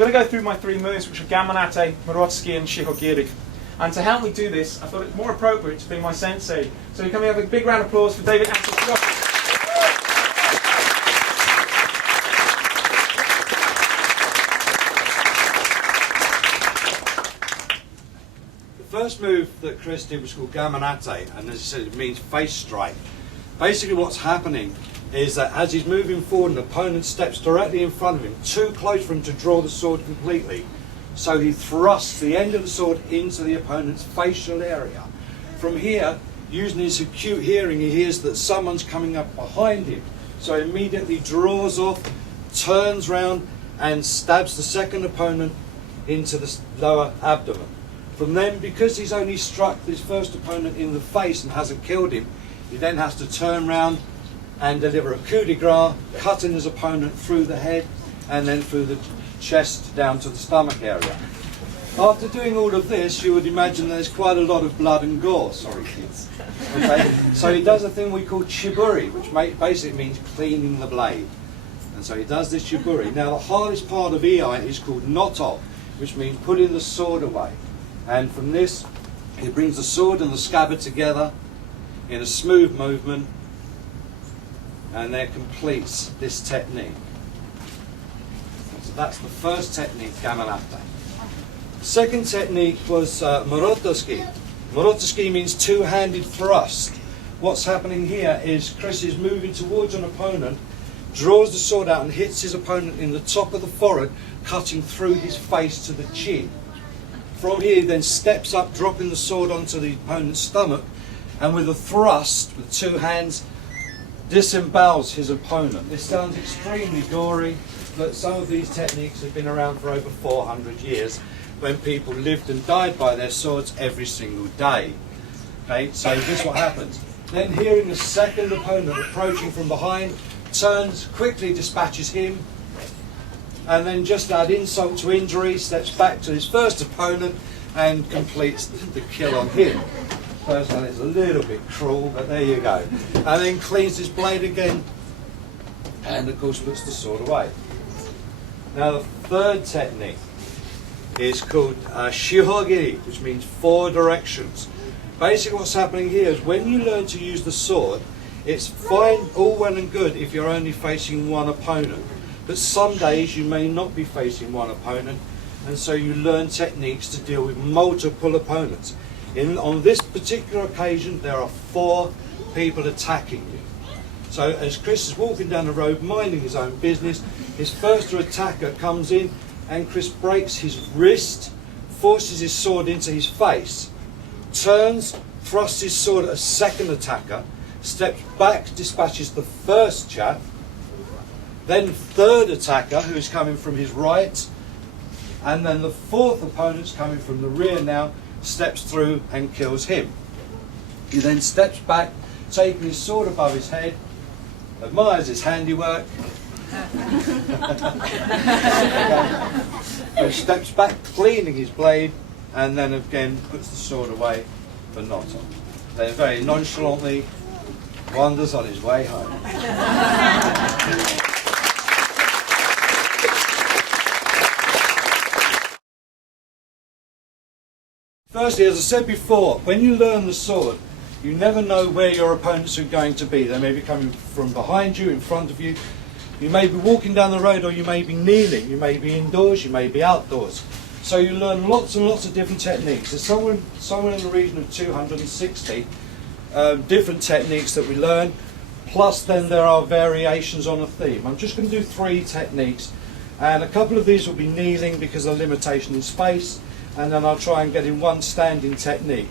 going to go through my 3 moves, which are Gamanate, Morotsuki, and Shihogiri. And to help me do this, I thought it more appropriate to be my sensei. So can we have a big round of applause for David Ansel. The first move that Chris did was called Gamanate, and as he said, it means face strike. Basically what's happening is that as he's moving forward, an opponent steps directly in front of him, too close for him to draw the sword completely. So he thrusts the end of the sword into the opponent's facial area. From here, using his acute hearing, he hears that someone's coming up behind him. So he immediately draws off, turns round, and stabs the second opponent into the lower abdomen. From then, because he's only struck his first opponent in the face and hasn't killed him, he then has to turn round and deliver a coup de grace, cutting his opponent through the head and then through the chest down to the stomach area. After doing all of this, you would imagine there's quite a lot of blood and gore. Sorry, kids. Okay? So he does a thing we call chiburi, which basically means cleaning the blade. And so he does this chiburi. Now, the hardest part of Iai is called noto, which means putting the sword away. And from this, he brings the sword and the scabbard together in a smooth movement, and then completes this technique. So that's the first technique, Gamanate. The second technique was Morotsuki. Morotsuki means two-handed thrust. What's happening here is Chris is moving towards an opponent, draws the sword out and hits his opponent in the top of the forehead, cutting through his face to the chin. From here he then steps up, dropping the sword onto the opponent's stomach, and with a thrust, with two hands, disembowels his opponent. This sounds extremely gory, but some of these techniques have been around for over 400 years, when people lived and died by their swords every single day. Okay, so this is what happens. Then hearing the second opponent approaching from behind, turns, quickly dispatches him, and then just to add insult to injury, steps back to his first opponent and completes the kill on him. First one is a little bit cruel, but there you go. And then cleans his blade again, and of course puts the sword away. Now the third technique is called Shihogiri, which means 4 directions. Basically what's happening here is when you learn to use the sword, it's fine, all well and good if you're only facing one opponent. But some days you may not be facing one opponent, and so you learn techniques to deal with multiple opponents. On this particular occasion, there are 4 people attacking you. So as Chris is walking down the road, minding his own business, his first attacker comes in, and Chris breaks his wrist, forces his sword into his face, turns, thrusts his sword at a second attacker, steps back, dispatches the first chap, then third attacker, who is coming from his right, and then the fourth opponent's coming from the rear now, steps through and kills him. He then steps back, taking his sword above his head, admires his handiwork, and steps back, cleaning his blade, and then again puts the sword away for noto. Then very nonchalantly wanders on his way home. Firstly, as I said before, when you learn the sword, you never know where your opponents are going to be. They may be coming from behind you, in front of you. You may be walking down the road, or you may be kneeling. You may be indoors, you may be outdoors. So you learn lots and lots of different techniques. There's somewhere in the region of 260 different techniques that we learn. Plus then there are variations on a theme. I'm just going to do 3 techniques. And a couple of these will be kneeling because of limitation in space. And then I'll try and get in one standing technique.